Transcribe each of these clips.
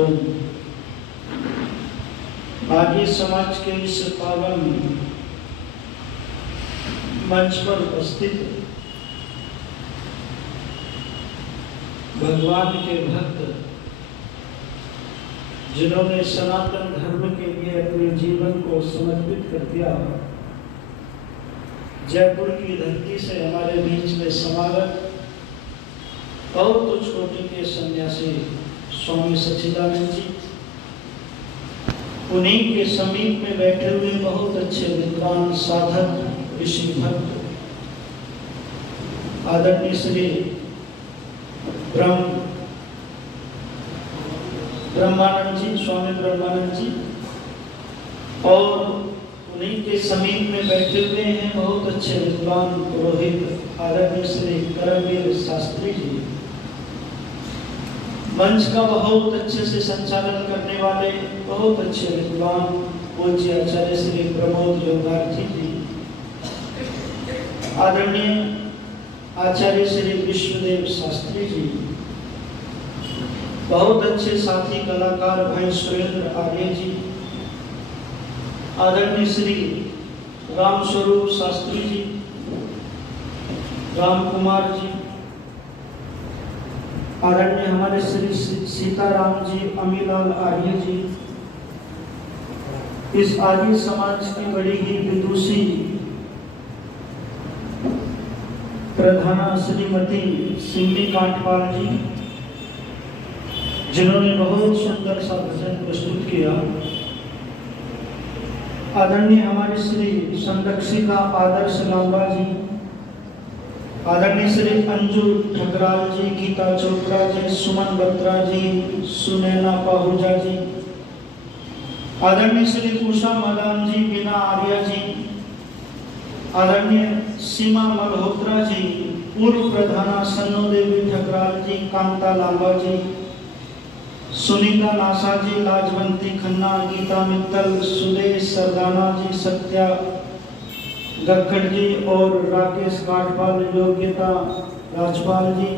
ओम। आर्य समाज के इस पावन मंच पर उपस्थित भगवान के भक्त, जिन्होंने सनातन धर्म के लिए अपने जीवन को समर्पित कर दिया, जयपुर की धरती से हमारे बीच में समागत बहुत उच्च कोटि के सन्यासी स्वामी सच्चिदानंद जी, उन्हीं के समीप में बैठे हुए बहुत अच्छे विद्वान साधक ऋषि भक्त आदरणीय श्री ब्रह्मानंद जी, स्वामी ब्रह्मानंद जी, और उन्हीं के समीप में बैठे हुए हैं बहुत अच्छे विद्वान पुरोहित आदरणीय श्री करमवीर शास्त्री जी, मंच का बहुत अच्छे से संचालन करने वाले बहुत अच्छे विद्वान पूज्य आचार्य श्री प्रमोद योगार्थी जी, आदरणीय आचार्य श्री विश्वदेव शास्त्री जी, बहुत अच्छे साथी कलाकार भाई सुरेंद्र आर्य जी, आदरणीय श्री राम स्वरूप शास्त्री जी, राम कुमार जी, आदरणीय हमारे श्री सीताराम जी, अमीलाल आर्य जी, इस आर्य समाज की बड़ी ही विदुषी प्रधाना श्रीमती सिंधी कांटपाल जी, जिन्होंने बहुत सुंदर सा भजन प्रस्तुत किया, आदरणीय हमारे श्री संरक्षिका आदर्श लांबा जी, आदरणीय श्री अंजू ठकराल जी, गीता चोपड़ा जी, सुमन बत्रा जी, सुनैना पाहुजा जी, आदरणीय श्री उषा मदान जी, बीना आर्या जी, आदरणीय सीमा मल्होत्रा जी, पूर्व प्रधाना सन्नो देवी ठकराल जी, कांता लांबा जी, सुनीता नासा जी, लाजवंती खन्ना, गीता मित्तल, सुदेश सरदाना जी, सत्या गक्खड़ जी और राकेश काटपाल, योग्यता राजपाल जी,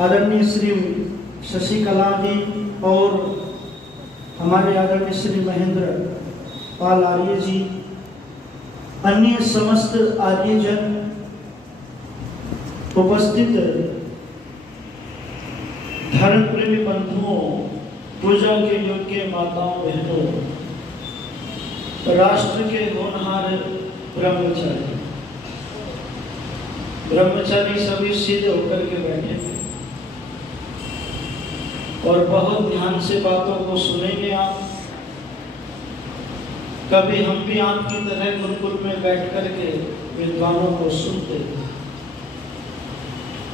आदरणीय श्री शशिकला जी और हमारे आदरणीय श्री महेंद्र पाल आर्य जी, अन्य समस्त आर्यजन, उपस्थित धर्म प्रेमी बंधुओं, पूजा के योग्य माताओं बहनों, राष्ट्र के होनहार ब्रह्मचारी सभी सीधे होकर के बैठे और बहुत ध्यान से बातों को सुनेंगे आप। कभी हम भी आपकी तरह गुरुकुल में बैठ करके विद्वानों को सुनते,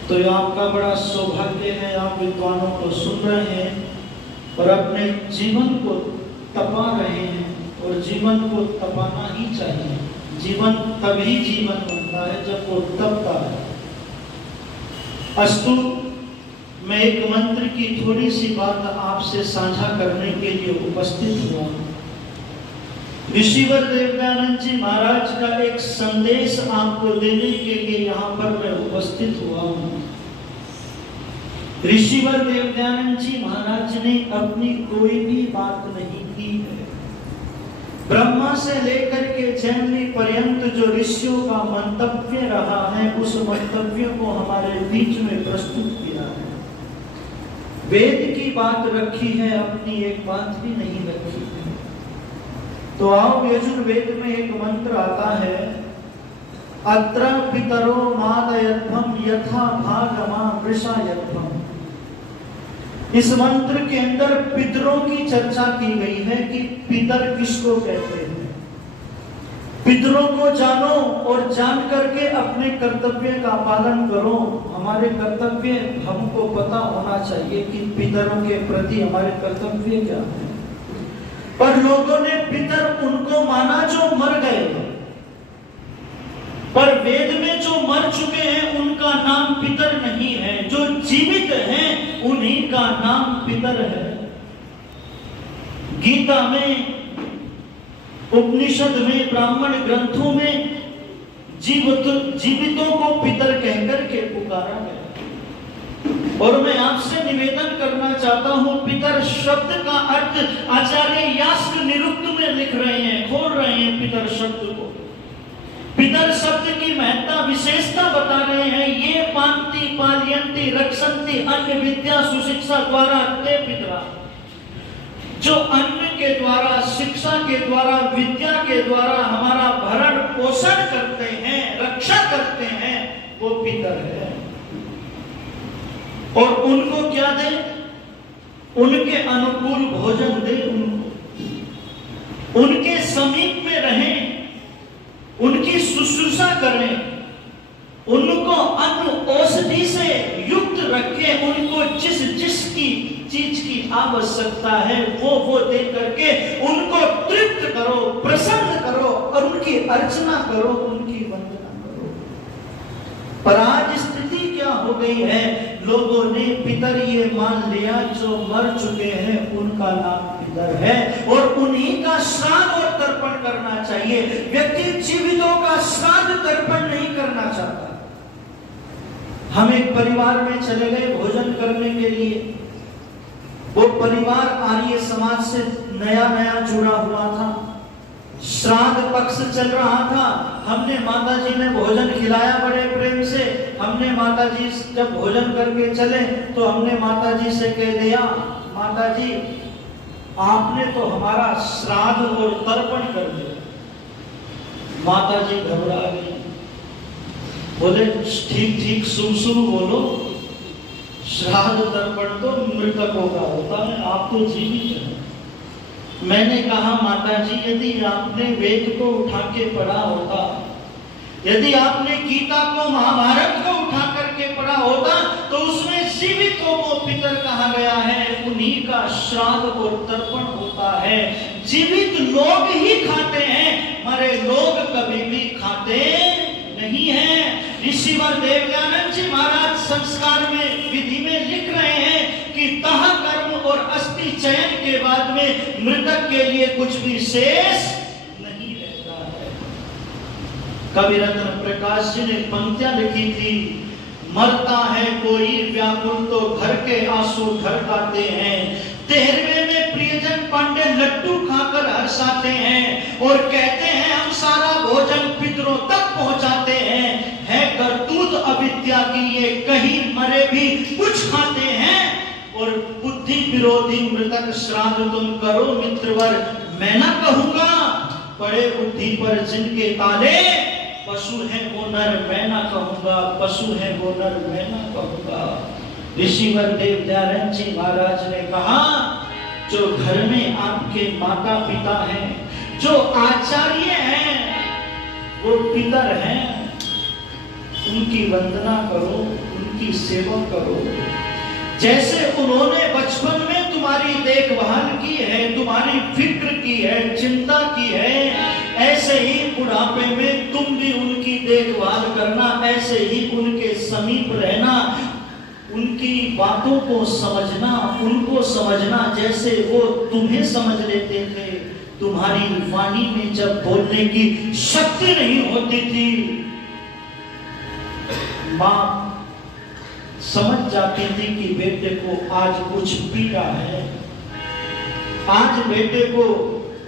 तो ये आपका बड़ा सौभाग्य है, आप विद्वानों को सुन रहे हैं और अपने जीवन को तपा रहे हैं, और जीवन को तपाना ही चाहिए। जीवन तभी जीवन बनता है जब वो तपता है। अस्तु, मैं एक मंत्र की थोड़ी सी बात आपसे साझा करने के लिए उपस्थित हुआ। ऋषिवर देवदानंद जी महाराज का एक संदेश आपको देने के लिए यहाँ पर मैं उपस्थित हुआ हूँ। ऋषिवर देवदानंद जी महाराज ने अपनी कोई भी बात नहीं की है। ब्रह्मा से लेकर के जैमिनी पर्यंत जो ऋषियों का मंतव्य रहा है, उस मंतव्य को हमारे बीच में प्रस्तुत किया है। वेद की बात रखी है, अपनी एक बात भी नहीं रखी है। तो आओ, यजुर्वेद में एक मंत्र आता है, अत्र पितरो मादयध्वम यथा भागमा वृषायध्वम। इस मंत्र के अंदर पितरों की चर्चा की गई है कि पितर किसको कहते हैं। पितरों को जानो और जान करके अपने कर्तव्य का पालन करो। हमारे कर्तव्य हमको पता होना चाहिए कि पितरों के प्रति हमारे कर्तव्य क्या है। पर लोगों ने पितर उनको माना जो मर गए, पर वेद में जो मर चुके हैं उनका नाम पितर नहीं है, जो जीवित हैं उन्हीं का नाम पितर है। गीता में, उपनिषद में, ब्राह्मण ग्रंथों में जीवितों को पितर कहकर के पुकारा गया। और मैं आपसे निवेदन करना चाहता हूं, पितर शब्द का अर्थ आचार्य यास्क निरुक्त में लिख रहे हैं, खोल रहे हैं पितर शब्द को। पितर शब्द की महत्ता विशेषता बता रहे हैं। ये पांति पालयंती रक्षन्ति अन्य विद्या सुशिक्षा द्वारा ते पितरा, जो अन्न के द्वारा, शिक्षा के द्वारा, विद्या के द्वारा हमारा भरण पोषण करते हैं, रक्षा करते हैं, वो पितर है। और उनको क्या दे? उनके अनुकूल भोजन दे, उनके समीप में रहें, उनकी शुश्रूषा करें, उनको अन्न औषधि से युक्त रखें, उनको जिस की चीज की आवश्यकता है वो दे करके उनको तृप्त करो, प्रसन्न करो और उनकी अर्चना करो, उनकी वंदना करो। पर आज स्थिति क्या हो गई है? लोगों ने पितर ये मान लिया जो मर चुके हैं उनका नाम पितर है और उन्हीं का श्राद्ध और तर्पण करना चाहिए। व्यक्ति जीवितों का श्राद्ध तर्पण नहीं करना चाहता। हम एक परिवार में चले गए भोजन करने के लिए। वो परिवार आर्य समाज से नया नया जुड़ा हुआ था। श्राद्ध पक्ष चल रहा था। हमने माताजी ने भोजन खिलाया बड़े प्रेम से। हमने माताजी जब भोजन करके चले तो हमने माताजी से कह दिया, माताजी आपने तो हमारा श्राद्ध और तर्पण कर दिया। माताजी घबरा गई, बोले ठीक ठीक शुभ बोलो, श्राद्ध तर्पण तो मृतकों का होता है, आप तो जीवित हैं। मैंने कहा माताजी यदि आपने वेद को उठा के पढ़ा होता, यदि आपने गीता को महाभारत को उठा करके पढ़ा होता तो उसमें जीवितों को पितर कहा गया है, उन्हीं का श्राद्ध और तर्पण होता है। जीवित लोग ही खाते हैं, मरे लोग कभी भी खाते नहीं है। ऋषिवर देवदयानंद जी महाराज संस्कार में विधि में लिख रहे हैं कि तह कर्म और अस्थि चयन के बाद में मृतक के लिए कुछ भी शेष नहीं रहता है। कवि रत्न प्रकाश जी ने पंक्तियां लिखी थी, मरता है कोई व्याकुल तो घर के आंसू ढरकाते हैं, 13वें में प्रियजन पांडे लड्डू खाकर हर्षाते हैं और कहते हैं हम सारा भोजन पितरों तक पहुंचाते हैं। है करतूत अविद्या की ये, कहीं मरे भी कुछ खाते हैं। और बुद्धि विरोधी मृतक श्राद्ध तुम करो मित्रवर, मैं ना कहूंगा पड़े बुद्धि पर जिनके ताले, पशु है वो नर मैं ना कहूंगा, पशु है वो नर मैं ना कहूंगा। ऋषिवर देवदयानंद जी महाराज ने कहा जो घर में आपके माता पिता हैं, जो आचार्य हैं, वो पितर हैं, उनकी वंदना करो, उनकी सेवा करो। जैसे उन्होंने बचपन में तुम्हारी देखभाल की है, तुम्हारी फिक्र की है, चिंता की है, ऐसे ही बुढ़ापे में तुम भी उनकी देखभाल करना, ऐसे ही उनके समीप रहना, उनकी बातों को समझना, उनको समझना जैसे वो तुम्हें समझ लेते थे। तुम्हारी वाणी में जब बोलने की शक्ति नहीं होती थी, मां समझ जाती थी कि बेटे को आज कुछ पीड़ा है, आज बेटे को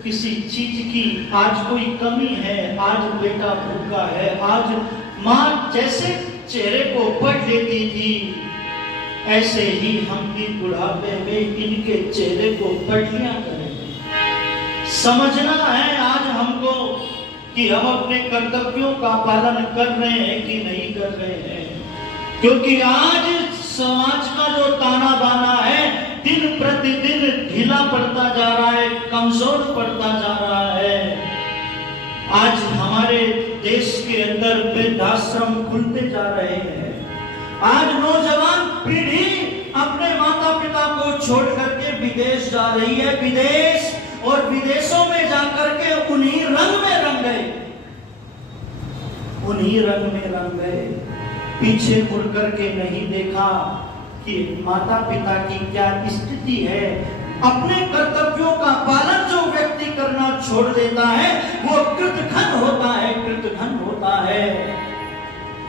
किसी चीज की आज कोई कमी है, आज बेटा भूखा है। आज मां जैसे चेहरे को पढ़ लेती थी, ऐसे ही हम भी बुढ़ापे में इनके चेहरे को पढ़ लिया करेंगे। समझना है आज हमको कि हम अपने कर्तव्यों का पालन कर रहे हैं कि नहीं कर रहे हैं, क्योंकि आज समाज का जो ताना बाना है दिन प्रतिदिन ढीला पड़ता जा रहा है, कमजोर पड़ता जा रहा है। आज हमारे देश के अंदर वृद्धाश्रम खुलते जा रहे हैं। आज नौजवान पीढ़ी अपने माता पिता को छोड़ करके विदेश जा रही है, विदेश और विदेशों में जाकर के उन्हीं रंग में रंग गए, उन्हीं रंग में रंग गए। पीछे मुड़ करके नहीं देखा कि माता पिता की क्या स्थिति है। अपने कर्तव्यों का पालन जो व्यक्ति करना छोड़ देता है वो कृतघ्न होता है, कृतघ्न होता है।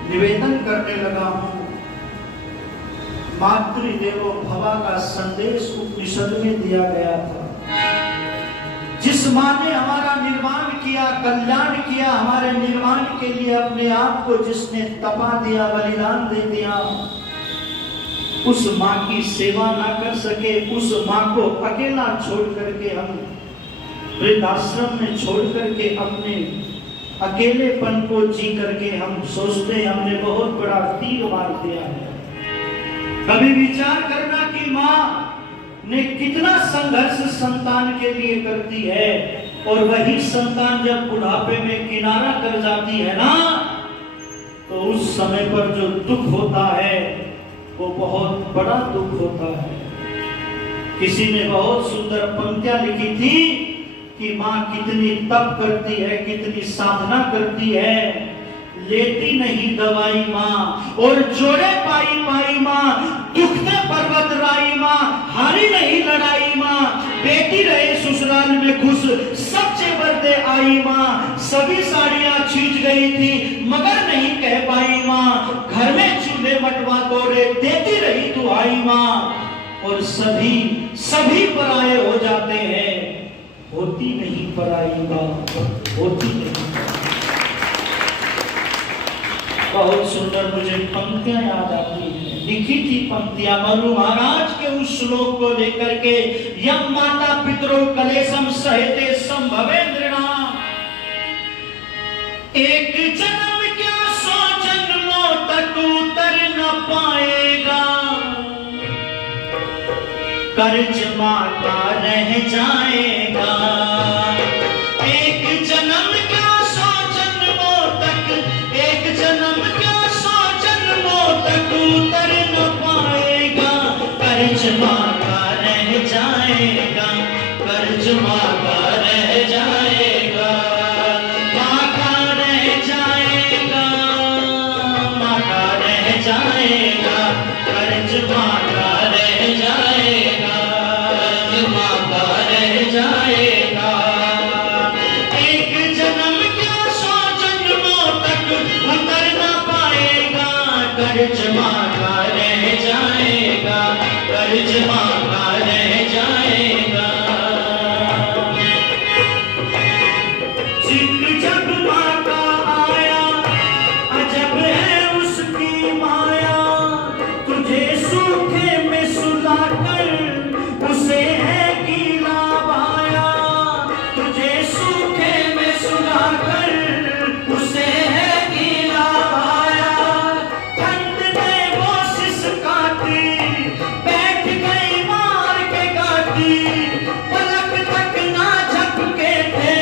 निवेदन करने लगा हूं, मातृदेवो भवा का संदेश उपनिषद में दिया गया था। जिस माँ ने हमारा निर्माण किया, कल्याण किया, हमारे निर्माण के लिए अपने आप को जिसने तपा दिया, बलिदान दे दिया, उस माँ की सेवा ना कर सके, उस माँ को अकेला छोड़ करके हम वृद्धाश्रम में छोड़ करके अपने अकेलेपन को जी करके हम सोचते हमने बहुत बड़ा तीर मार दिया है। कभी विचार करना कि माँ ने कितना संघर्ष संतान के लिए करती है, और वही संतान जब बुढ़ापे में किनारा कर जाती है ना, तो उस समय पर जो दुख होता है वो बहुत बड़ा दुख होता है। किसी ने बहुत सुंदर पंक्तियां लिखी थी कि माँ कितनी तप करती है, कितनी साधना करती है, लेती नहीं दवाई माँ, और जोड़े पाई पाई माँ, दुखते पर्वत राई माँ, हारी नहीं लड़ाई माँ, बेटी रहे ससुराल में खुश, सच्चे बरदे आई माँ, सभी साड़ियाँ छींच गई थी मगर नहीं कह पाई माँ, घर में चूल्हे मटवा तोड़े देती रही दुहाई माँ, और सभी पराये हो जाते हैं, होती नहीं पराई माँ, होती नहीं। बहुत सुंदर मुझे पंक्तियां याद आती हैं, लिखी थी पंक्तियां मनु महाराज के उस श्लोक को लेकर के, यम माता पितरो कलेशम सहते संभवेंद्रनाम, एक जन्म क्या 100 जन्मों तक उतर न पाएगा, कर्ज माता रह जाएगा, एक जन्म क्या 100 जन्मों तक, एक जन्म क्या 100 जन्मों तक उतर न पाएगा, कर्ज माता रह जाएगा, कर्ज माता रह जाएगा, माता रह जाएगा, माता रह जाएगा, कर्ज माता रह जाएगा, कर्ज माता रह जाएगा, एक जन्म क्या 100 जन्मों तक उतर न पाएगा, कर्ज माता रह जाएगा, कर्ज माता रह जाएगा। जिक जब माता आया अजब है उसकी माया, तुझे सूखे में सुलाकर उसे है गीला पाया, तुझे सूखे में सुलाकर उसे है गीला पाया, ठंड में वो सिसकाती बैठ गई मार के गाती, पलक तक ना झपके थे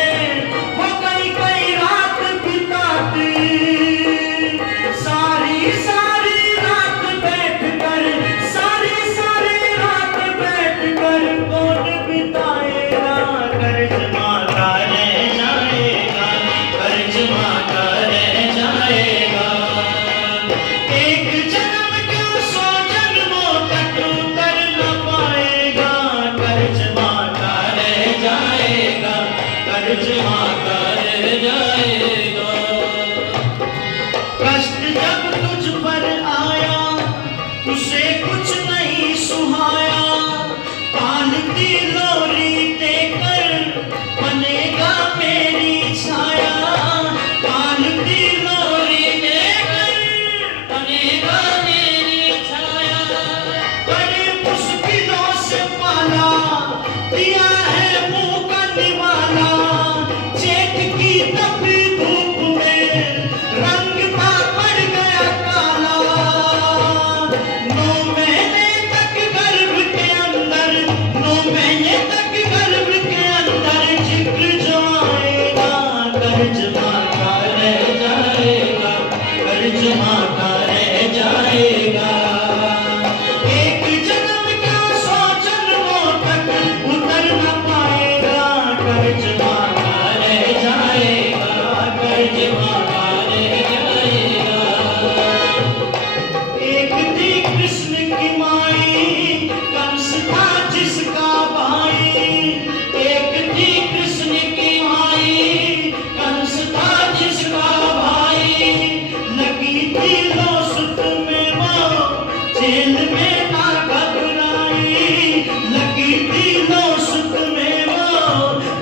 वो कई रात बिताती, सारी सारी रात बैठ कर, सारी सारी रात बैठ कर कौन बिताएगा, कर्ज माता रह जाएगा, कर्ज माता रह जाएगा, एक जन्म क्या 100 जन्मों तक उतर न पाएगा, कर्ज माता रह जाएगा, कर्ज माता रह जाएगा। कष्ट जब तुझ पर आया उसे कुछ नहीं सुहाया, पालती लोरी देकर बनेगा मेरी छाया, पालती लोरी देकर बनेगा मेरी छाया, बड़ी मुश्किलों से पाला दिया है मुंह का निवाला,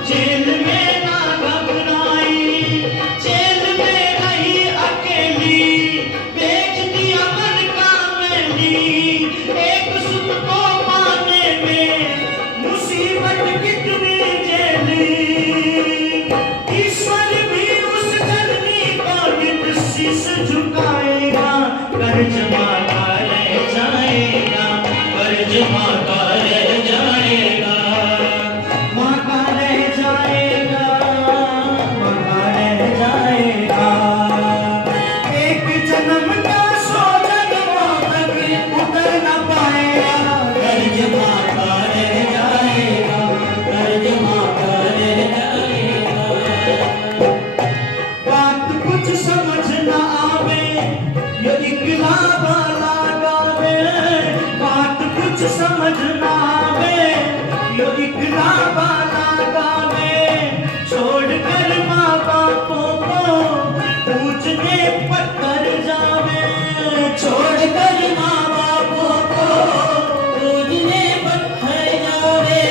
जेल में ना घबराई, जेल में रही अकेली, बेच दिया मन का मैली, एक सुख को पाने में मुसीबत कितनी झेली। ईश्वर भी उस जननी को नित शीश झुकाएगा, कर्ज माता रह जाएगा, कर्ज माता रह जाएगा, माता रह जाएगा, माता रह जाएगा। एक जन्म का 100 जन्मों तक उतर न पाएगा, कर्ज माता रह जाएगा, कर्ज माता रह जाएगा। बात कुछ समझ न आवे, ये इकला वाला गावे, बात कुछ समझ न आवे, ये इकला वाला गावे, छोड़कर माँ बापों को पूछने पत्थर जावे, छोड़कर माँ बापों को पूछने पत्थर जावे।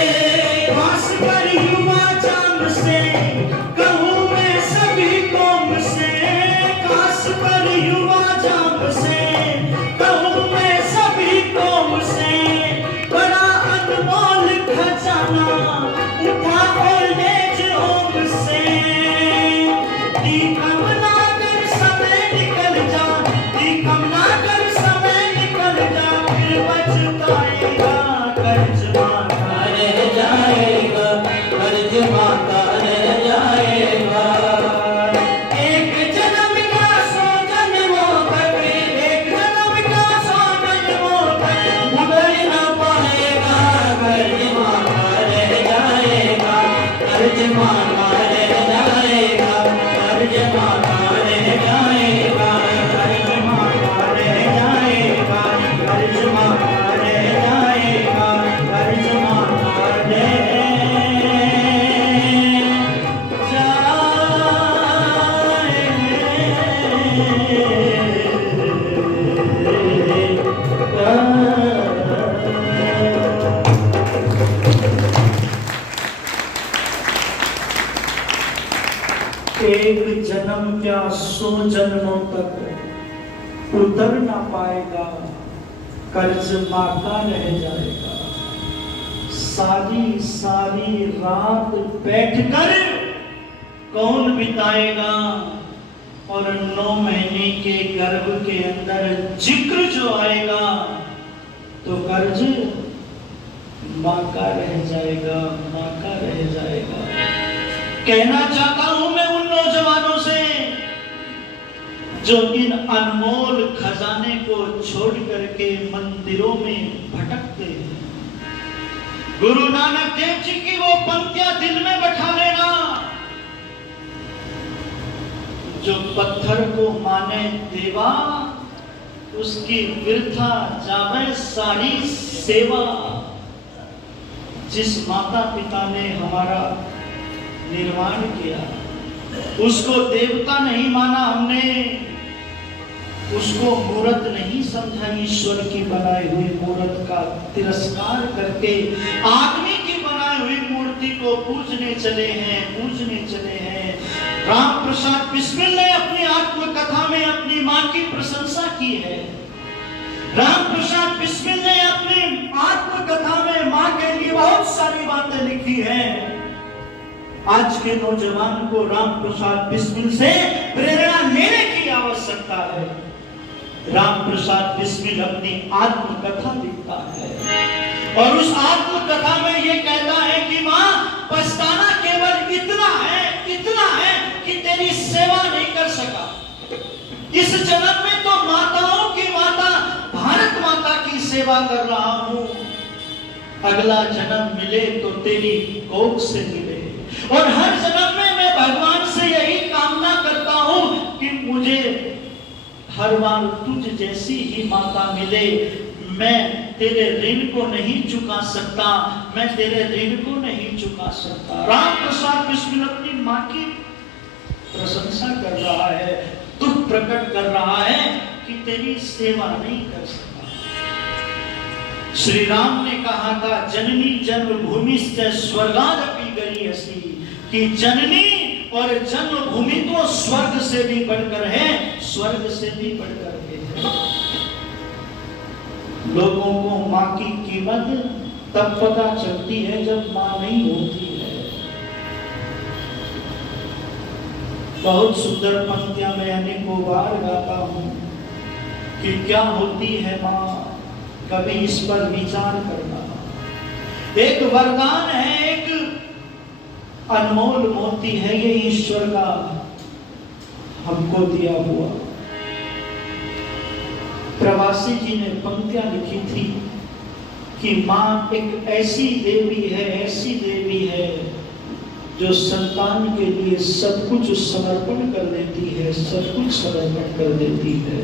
पास पर युवा चाम से कहूँ मैं सभी कौम से, काश पर युवा जाम से कहूँ मैं सभी कौम से, बड़ा अनमोल खजाना उठा ओल्डेज होम से। कमला कर समय निकल जा, कमला कर समय निकल जा, फिर बचताएगा, कर्ज माता रह जाएगा, कर्ज माता रह जाएगा। एक जन्म का 100 जन्मों तक, एक जन्म का 100 जन्मों तक उतर न पाएगा, कर्ज माता रह जाएगा, कर्ज माता रह जाएगा, कर्ज माता रह जाएगा, कर्ज माता रह जाएगा, कर्ज माता रह जाएगा, कर्ज माता रह एक जन्म क्या 100 जन्मों तक उतर ना पाएगा, कर्ज माता रह जाएगा। सारी सारी रात बैठकर कौन बिताएगा, और 9 महीने के गर्भ के अंदर जिक्र जो आएगा तो कर्ज माँ का रह जाएगा, माँ का रह जाएगा। कहना चाहता हूं मैं उन नौजवानों से जो इन अनमोल खजाने को छोड़ करके मंदिरों में भटकते हैं। गुरु नानक देव जी की वो पंक्तियां दिल में बैठा लेना, जो पत्थर को माने देवा, उसकी वृथा जावे सारी सेवा। जिस माता पिता ने हमारा निर्माण किया, उसको देवता नहीं माना हमने, उसको मूर्त नहीं समझा, ईश्वर की बनाई हुई मूर्त का तिरस्कार करके आदमी की बनाई हुई मूर्ति को पूजने चले हैं, पूजने चले हैं। राम प्रसाद बिस्मिल ने अपनी आत्मकथा में अपनी मां की प्रशंसा की है। राम प्रसाद बिस्मिल ने अपनी आत्मकथा में मां के लिए बहुत सारी बातें लिखी हैं। आज के नौजवान को राम प्रसाद बिस्मिल से प्रेरणा लेने की आवश्यकता है। राम प्रसाद बिस्मिल अपनी आत्मकथा लिखता है और उस आत्मकथा में ये कहता है कि मां, पछताना केवल इतना है कि तेरी सेवा नहीं कर सका। इस जन्म में तो माताओं की माता भारत माता की सेवा कर रहा हूं, अगला जन्म मिले तो तेरी कोख से मिले। और हर जन्म में मैं भगवान से यही कामना करता हूं कि मुझे हर बार तुझ जैसी ही माता मिले। मैं तेरे ऋण को नहीं चुका सकता, मैं तेरे ऋण को नहीं चुका सकता। राम प्रसाद बिस्मिल अपनी मां की प्रशंसा कर रहा है, दुख प्रकट कर रहा है कि तेरी सेवा नहीं कर सका। श्री राम ने कहा था, जननी जन्मभूमि से स्वर्गादपि गरीयसी, कि जननी और जन्मभूमि तो स्वर्ग से भी बढ़कर है, स्वर्ग से भी बढ़कर है। लोगों को माँ की कीमत तब पता चलती है जब माँ नहीं होती है। बहुत सुंदर पंक्तियां मैं अनेकों बार गाता हूं कि क्या होती है माँ, कभी इस पर विचार करना। एक वरदान है, एक अनमोल मोती है ये ईश्वर का हमको दिया हुआ। प्रवासी जी ने पंक्तियां लिखी थी कि माँ एक ऐसी देवी है, ऐसी देवी है जो संतान के लिए सब कुछ समर्पण कर देती है, सब कुछ समर्पण कर देती है।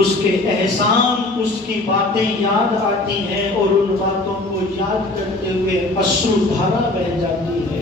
उसके एहसान, उसकी बातें याद आती हैं और उन बातों को याद करते हुए अश्रुधारा बह जाती है।